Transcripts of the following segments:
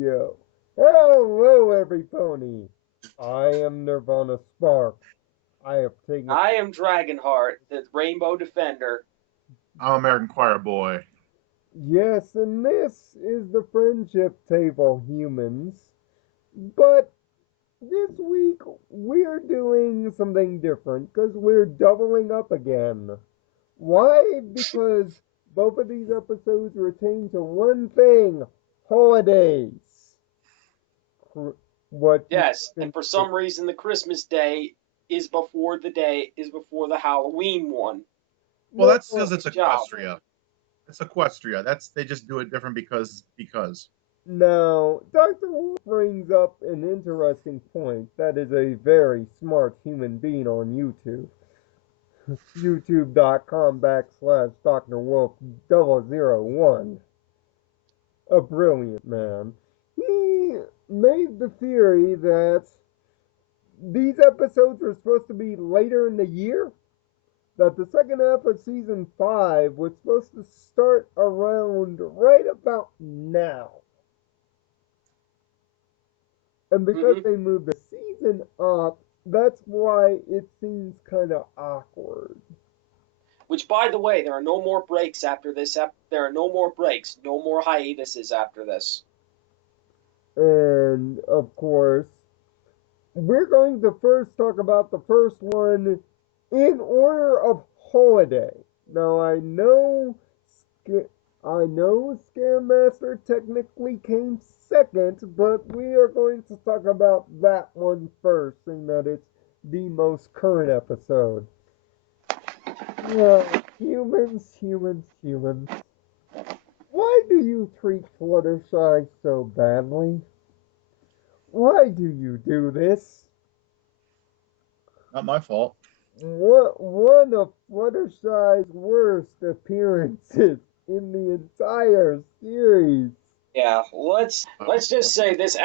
Yo. Hello, every pony. I am Nirvana Spark. I have taken. I am Dragonheart, the Rainbow Defender. I'm American Choir Boy. Yes, and this is the friendship table, humans. But this week we're doing something different because we're doubling up again. Why? Because both of these episodes retain to one thing: holidays. What you Yes, and can. for some reason, the Christmas day is before the Halloween one. Well, that's No, because it's Good job. Equestria. It's Equestria. They just do it different because. now, Dr. Wu brings up an interesting point. That is a very smart human being on YouTube. YouTube.com/ Dr. Wolf 001. A brilliant man. He made the theory that these episodes were supposed to be later in the year, that the second half of season 5 was supposed to start around right about now. And because hmm they moved the season up, that's why it seems kind of awkward. Which, by the way, there are no more breaks after this. There are no more breaks, no more hiatuses after this. And of course, we're going to first talk about the first one in order of holiday. Now I know Scam Master technically came second, but we are going to talk about that one first, seeing that it's the most current episode. Yeah, humans. Why do you treat Fluttershy so badly? Why do you do this? Not my fault. One of Fluttershy's worst appearances in the entire series. Yeah, let's just say Uh, this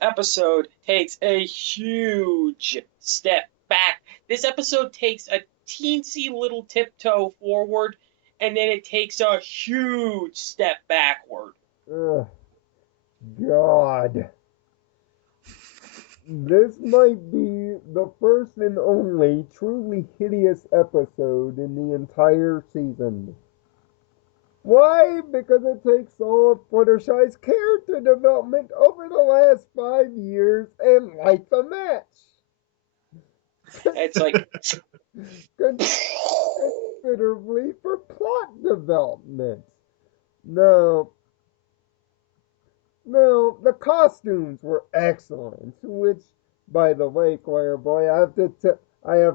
episode takes a huge step back. This episode takes a teensy little tiptoe forward, and then it takes a huge step backward. uh, God. This might be the first and only truly hideous episode in the entire season. Why? Because it takes all of Fluttershy's character development over the last 5 years and lights a match. And it's like, Considerably for plot development. No, no, the costumes were excellent. Which, by the way, choir boy, I have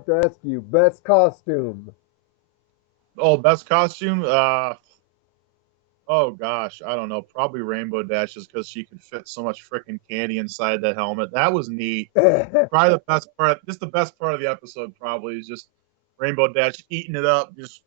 to ask you, best costume. Oh, best costume? Oh gosh, I don't know. Probably Rainbow Dashes because she could fit so much freaking candy inside that helmet. That was neat. Probably the best part. Just the best part of the episode. Probably is just Rainbow Dash eating it up. Just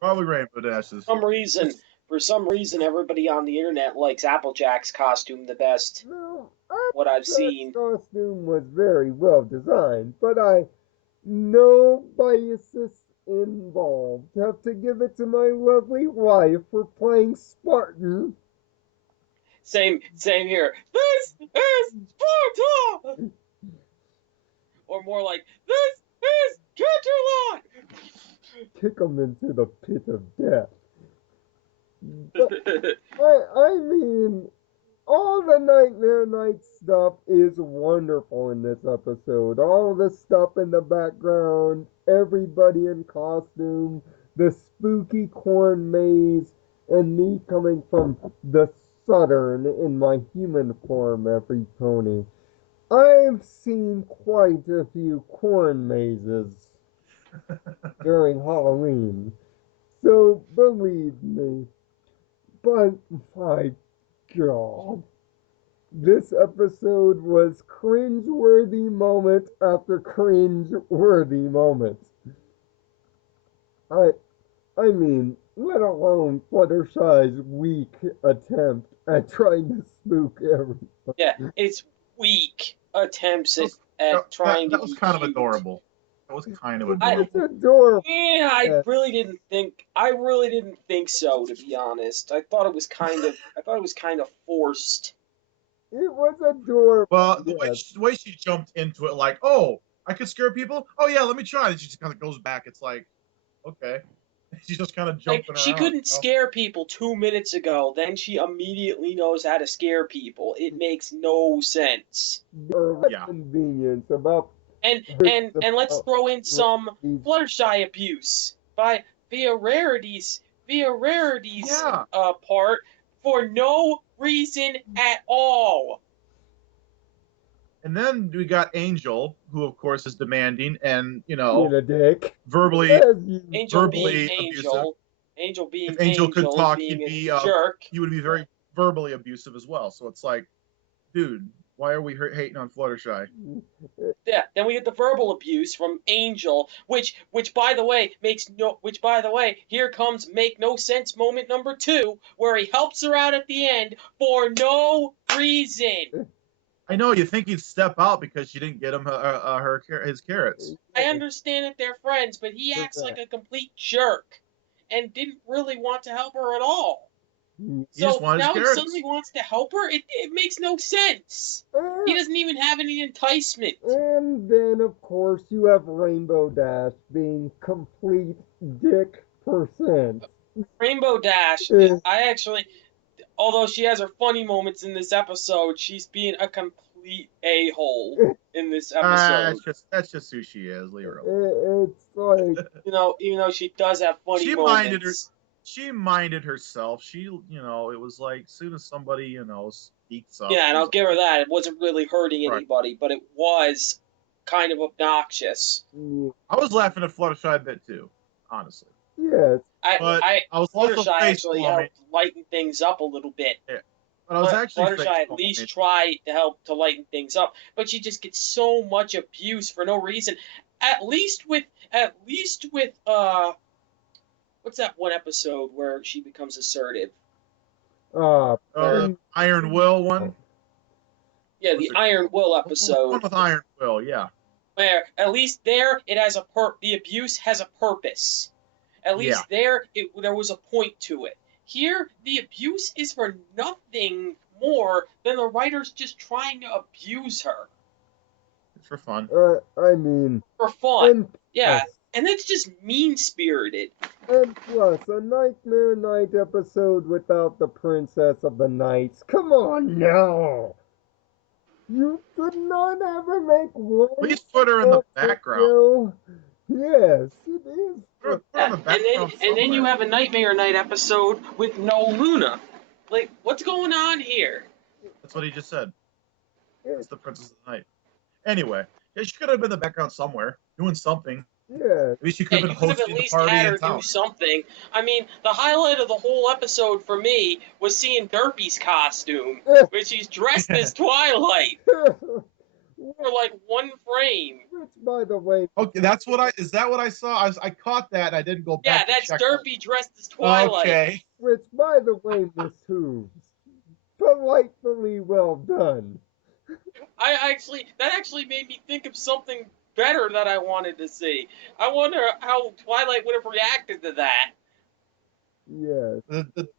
probably Rainbow Dashes. some reason, for some reason, everybody on the internet likes Applejack's costume the best. No, What I've Jack's seen. costume was very well designed, but I no biases involved. Have to give it to my lovely wife for playing Spartan. Same here. This is Sparta, or more like this is Kick him into the pit of death. But Canterlot. I mean, all the Nightmare Night stuff is wonderful in this episode. All the stuff in the background, everybody in costume, the spooky corn maze, and me coming from the southern in my human form every pony. I've seen quite a few corn mazes during Halloween, so believe me. But my God. This episode was cringe-worthy moment after cringe-worthy moment. I I mean, let alone Fluttershy's weak attempt at trying to spook everyone. Yeah, it's weak attempts That at, was, at that, trying to that was be kind of cute. adorable. That was kind of It's adorable. adorable. Yeah, I Yeah. really didn't think so, to be honest. I thought it was kind of forced. It was adorable. Well, Yes. the way she jumped into it, like, oh, I could scare people. Oh yeah, let me try. And she just kind of goes back. It's like, okay, she's just kind of Like, jumping she around. couldn't scare people 2 minutes ago, then she immediately knows how to scare people. It makes no sense. Yeah. Convenience about And let's throw in some these. Fluttershy abuse by via rarity's Yeah. part for no reason at all. And then we got Angel, who of course is demanding and Being a dick. verbally As you Angel being verbally abusive. Angel If being Angel could Angel, talk, being a jerk. he would be very verbally abusive as well. So it's like, dude, why are we hating on Fluttershy? Yeah, then we get the verbal abuse from Angel, which by the way here comes make no sense moment number 2, where he helps her out at the end for no reason. I know you think he'd step out because she didn't get him his carrots. I understand that they're friends, but he acts like a complete jerk and didn't really want to help her at all. He just So wanted his now he suddenly carrots. wants to help her? It makes no sense. He doesn't even have any enticement. And then, of course, you have Rainbow Dash being complete dick percent. Rainbow Dash, Eh, I actually, although she has her funny moments in this episode, she's being a complete a-hole in this episode. That's just who she is. Leave her alone. It's like, Even though she does have funny She minded her. moments. She minded herself. It was like as soon as somebody, speaks up, Yeah, and I'll she's give her that. It wasn't really hurting right. anybody, but it was kind of obnoxious. I was laughing at Fluttershy a bit too, honestly. yes. But I was also Fluttershy face actually palming. helped lighten things up a little bit. Yeah. But I was actually Fluttershy face at palming. least tried to help to lighten things up, but she just gets so much abuse for no reason. At least with what's that one episode where she becomes assertive? And Iron Will one. Yeah, Was the it Iron Will one episode, with Iron Will? Yeah. where at least there it has the abuse has a purpose. At Yeah. least there there was a point to it. Here, the abuse is for nothing more than the writers just trying to abuse her It's for fun. I mean, for fun. and Yeah, plus, and that's just mean spirited. a Nightmare Night episode without the Princess of the Nights. Come on now. You could not ever make one Please put her in the more background. video. Yes, it is. Put her in the And background then you somewhere. have a Nightmare Night episode with no Luna. Like, what's going on here? That's what he just said. Yes, It's the Princess of the Night. Anyway, yeah, she could have been in the background somewhere, doing something. yes. Maybe she could Yeah, have you been could have at hosting the least party had in her do town. something. I mean, the highlight of the whole episode for me was seeing Derpy's costume, where she's dressed as Twilight for like one frame. Which, by the way, Okay, is that what I saw? I caught that and I didn't go Yeah, back to that's check out. Derpy dressed as Twilight. Okay. Miss Hooves, delightfully well done. That actually made me think of something better that I wanted to see. I wonder how Twilight would have reacted to that. Yes.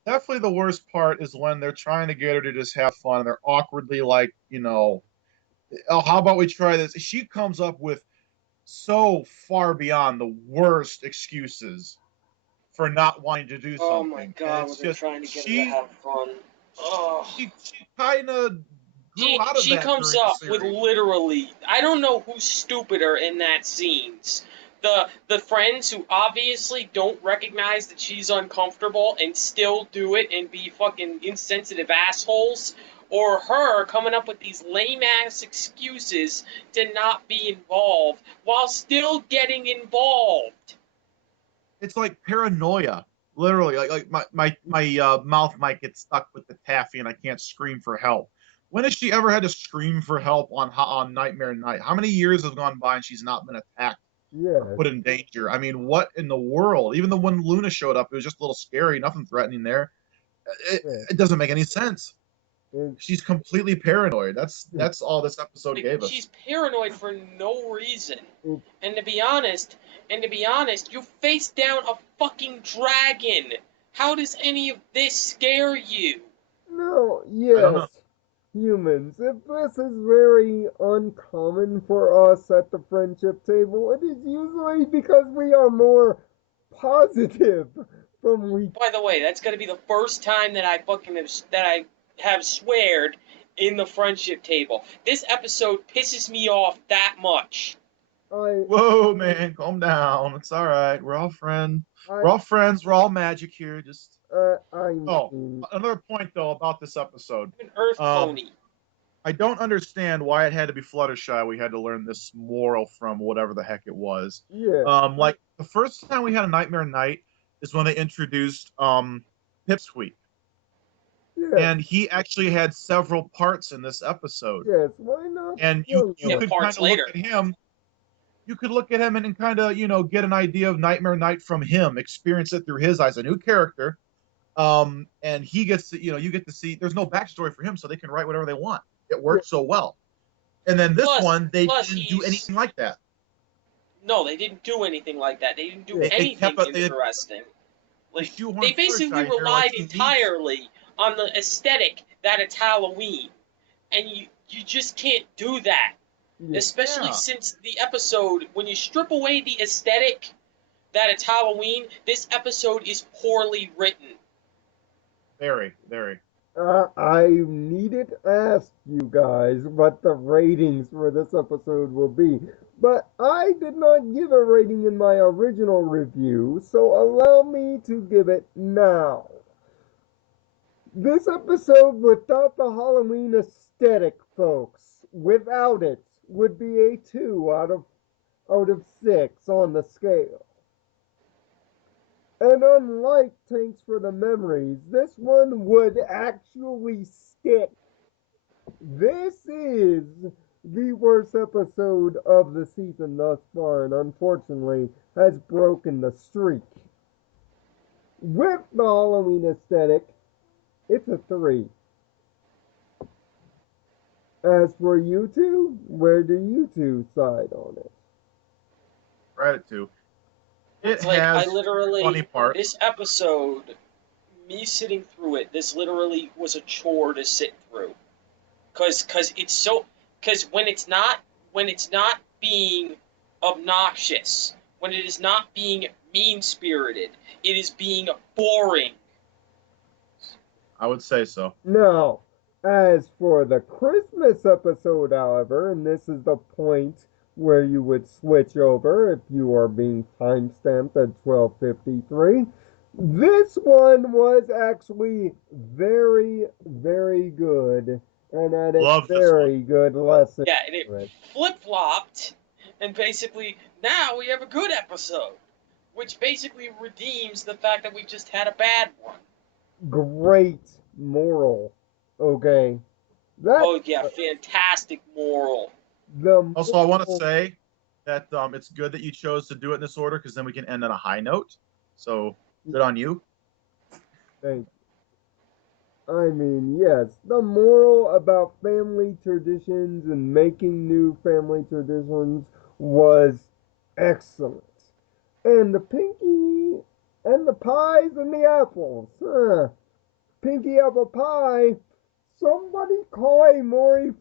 Definitely the worst part is when they're trying to get her to just have fun and they're awkwardly like, oh, how about we try this? She comes up with so far beyond the worst excuses for not wanting to do Oh my something. And god, when it's they're just trying to get her to have fun. Oh. she kind of grew out of She that comes during the up with series. literally, I don't know who's stupider in that scenes. The friends who obviously don't recognize that she's uncomfortable and still do it and be fucking insensitive assholes, or her coming up with these lame ass excuses to not be involved while still getting involved. It's like paranoia, literally. Like my mouth might get stuck with the taffy and I can't scream for help. When has she ever had to scream for help on Nightmare Night? How many years have gone by and she's not been attacked or Yes. put in danger? I mean, what in the world? Even the when Luna showed up, it was just a little scary, nothing threatening there. It, Yes. it doesn't make any sense. She's completely paranoid. That's all this episode Like, gave us. she's paranoid for no reason. it, And to be honest, you face down a fucking dragon. How does any of this scare you? no, I don't know. yes, humans. If this is very uncommon for us at the friendship table, it is usually because we are more positive from week. By the way, that's gonna be the first time that I have sweared in the friendship table. This episode pisses me off that much. I, Whoa, man, calm down. It's all right. We're all friends. I, We're all friends. We're all magic here. Just I oh, mean, another point though about this episode. An earth Um, pony. I don't understand why it had to be Fluttershy. We had to learn this moral from whatever the heck it was. yeah, Like the first time we had a Nightmare Night is when they introduced Pipsqueak, yes, and he actually had several parts in this episode. yes. Why not? And you Yeah, could kind parts of look later. at him. You could look at him and kind of get an idea of Nightmare Night from him, experience it through his eyes, a new character. And he gets to you get to see. There's no backstory for him, so they can write whatever they want. It Yeah, worked so well. And then this Plus, one, they plus didn't do he's anything like that. no, they didn't do anything like that. They didn't do yeah, They anything kept it. interesting. They Like, they shoehorned basically Fluttershy in there like relied he needs. entirely on the aesthetic that it's Halloween, and you just can't do that. yeah. Especially Yeah, since the episode, when you strip away the aesthetic that it's Halloween, this episode is poorly written. very, very. I needed to ask you guys what the ratings for this episode will be, but I did not give a rating in my original review, so allow me to give it now. This episode, without the Halloween aesthetic, folks, without it, would be a 2 out of 6 on the scale. And unlike Thanks for the Memories, this one would actually stick. This is the worst episode of the season thus far, and unfortunately has broken the streak. With the Halloween aesthetic, it's a 3. As for you two, where do you two side on it? Right at two. It It's like, I has funny literally, parts. this episode, me sitting through it, this literally was a chore to sit through. Cause it's so, cause when it's not being obnoxious, when it is not being mean-spirited, it is being boring. I would say so. Now, as for the Christmas episode, however, and this is the point where you would switch over if you are being timestamped at 12:53. This one was actually very, very good and had a Love this one. very good lesson Yeah, and it to it. flip-flopped, and basically, now we have a good episode, which basically redeems the fact that we just had a bad one. Great moral. Okay. That's Oh yeah, fantastic moral. the Also, I want to moral. say that it's good that you chose to do it in this order because then we can end on a high note. So good on you. Thank I mean, yes, the moral about family traditions and making new family traditions was excellent. And the pinky and the pies and the apples. Pinky apple pie. Somebody call a Maury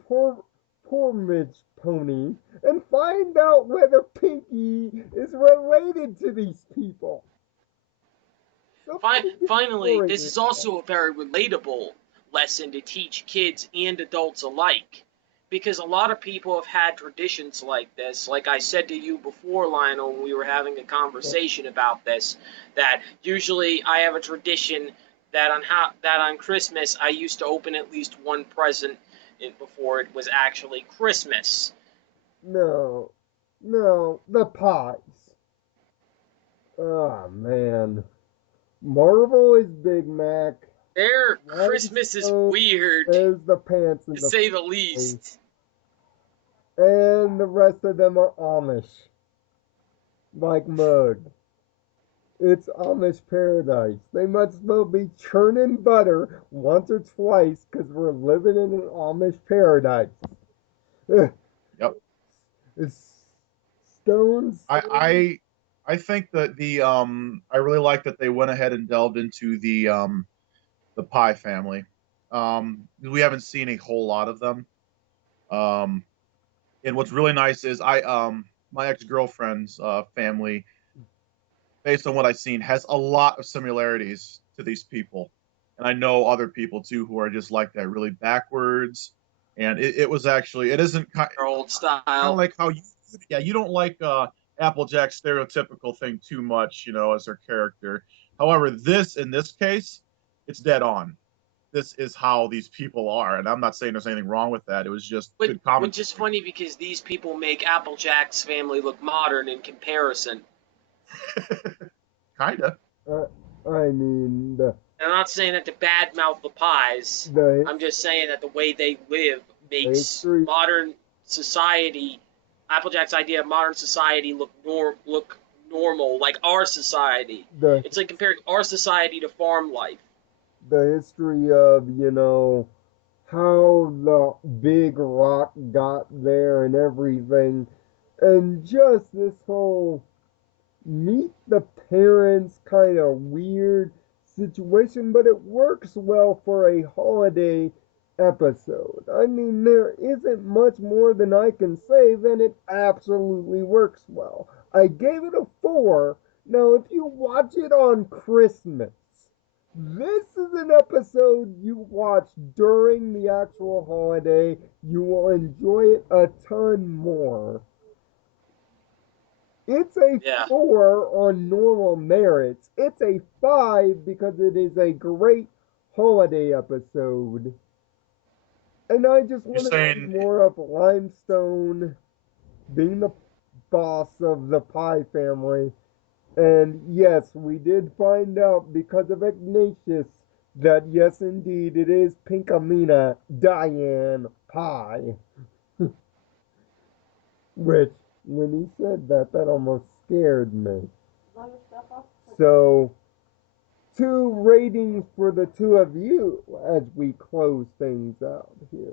Porridge pony and find out whether Pinky is related to these people. Somebody get Finally, Maury this in is also a very relatable lesson to teach kids and adults alike. Because a lot of people have had traditions like this. Like I said to you before, Lionel, when we were having a conversation about this, that usually I have a tradition that on Christmas I used to open at least one present before it was actually Christmas. No, no, the pies. Oh man, Marvel is Big Mac. Their Christmas is Rhinestone weird, is the pants and to the say the face, least. and the rest of them are Amish, like mud. It's Amish paradise. They must as well be churning butter once or twice because we're living in an Amish paradise. Yep. It's stones. I think that I really like that they went ahead and delved into the Pie family. We haven't seen a whole lot of them. Um, and what's really nice is my ex girlfriend's family, based on what I've seen, has a lot of similarities to these people, and I know other people too who are just like that, really backwards. And it was actually it isn't Their old kind of style. like how you don't like Applejack's stereotypical thing too much, as her character. However, in this case, it's dead on. This is how these people are, and I'm not saying there's anything wrong with that. It was just good Which is commentary. funny because these people make Applejack's family look modern in comparison. Kinda. Uh, I mean, And I'm not saying that to badmouth the pies. the, I'm just saying that the way they live the makes history, modern society, Applejack's idea of modern society, look normal, like our society. the It's like comparing our society to farm life. the history of how the big rock got there and everything, and just this whole meet the parents kind of weird situation, but it works well for a holiday episode. I mean, there isn't much more than I can say than it absolutely works well. I gave it a 4. Now, if you watch it on Christmas, this is an episode you watch during the actual holiday. You will enjoy it a ton more. It's a Yeah, 4 on normal merits. It's a 5 because it is a great holiday episode. And I just You're want to see saying more of Limestone being the boss of the Pie family. And yes, we did find out because of Ignatius that yes, indeed, it is Pinkamena Diane Pie. Which, when he said that, that almost scared me. So, 2 ratings for the two of you as we close things out here.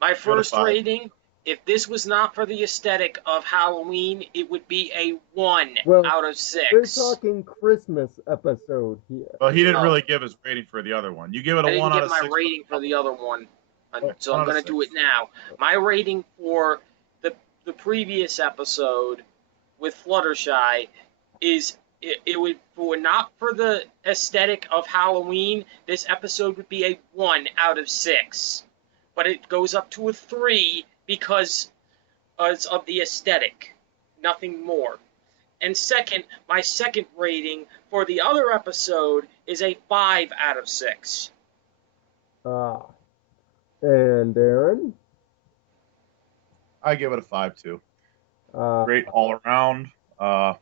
my give it a first 5. rating. If this was not for the aesthetic of Halloween, it would be a 1 Well, out of we're 6. talking Christmas episode here. Well, he didn't Oh, really give his rating for the other one. You give it a I didn't one out give of my six for rating the for the other one, so one I'm out of gonna do it six. now. My rating for the previous episode with Fluttershy is it would not for the aesthetic of Halloween. This episode would be a 1 out of 6, but it goes up to a 3 because of the aesthetic, nothing more. And second, my second rating for the other episode is a 5 out of 6. Ah, and Aaron? I give it a 5 too. Uh, Great all around. Uh,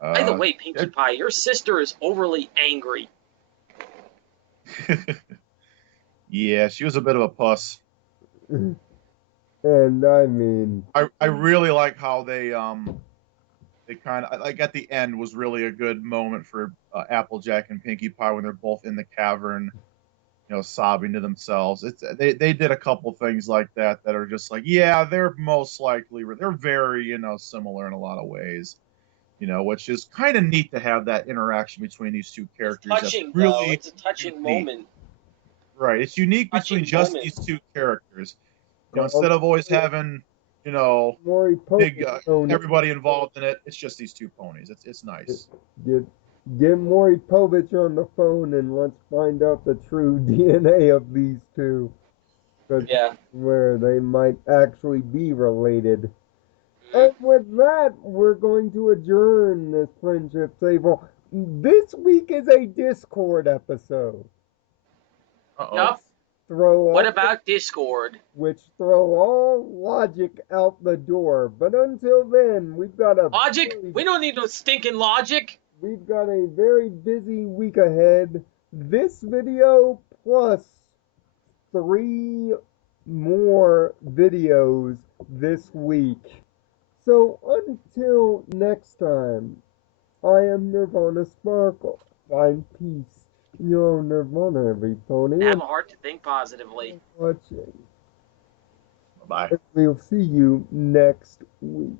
By the uh, way, Pinkie it, Pie, your sister is overly angry. yeah, she was a bit of a puss. and I mean, I really like how they kind of like at the end was really a good moment for Applejack and Pinkie Pie when they're both in the cavern, sobbing to themselves. They did a couple things like that are just like, yeah, they're most likely they're very similar in a lot of ways, which is kind of neat to have that interaction between these two It's characters. That's touching, though. really It's a touching unique, moment. right? It's unique between Touching just moment. these two characters. call Instead of always having you know Maury big Povich on it. everybody involved in it, it's just these two ponies. It's nice. Get, get Maury Povich on the phone and let's find out the true DNA of these two. Because Yeah. where they might actually be related. Mhm. And with that, we're going to adjourn this friendship table. This week is a Discord episode. Uh-oh. Yup. Throw What all about Discord? which throw all logic out the door. But until then, Logic? We don't need no stinking logic. we've got a very busy week ahead. This video plus 3 more videos this week. So until next time, I am Nirvana Sparkle. Find peace in your own Nirvana, every pony, Have and a heart to think positively. watching. Bye. And we'll see you next week.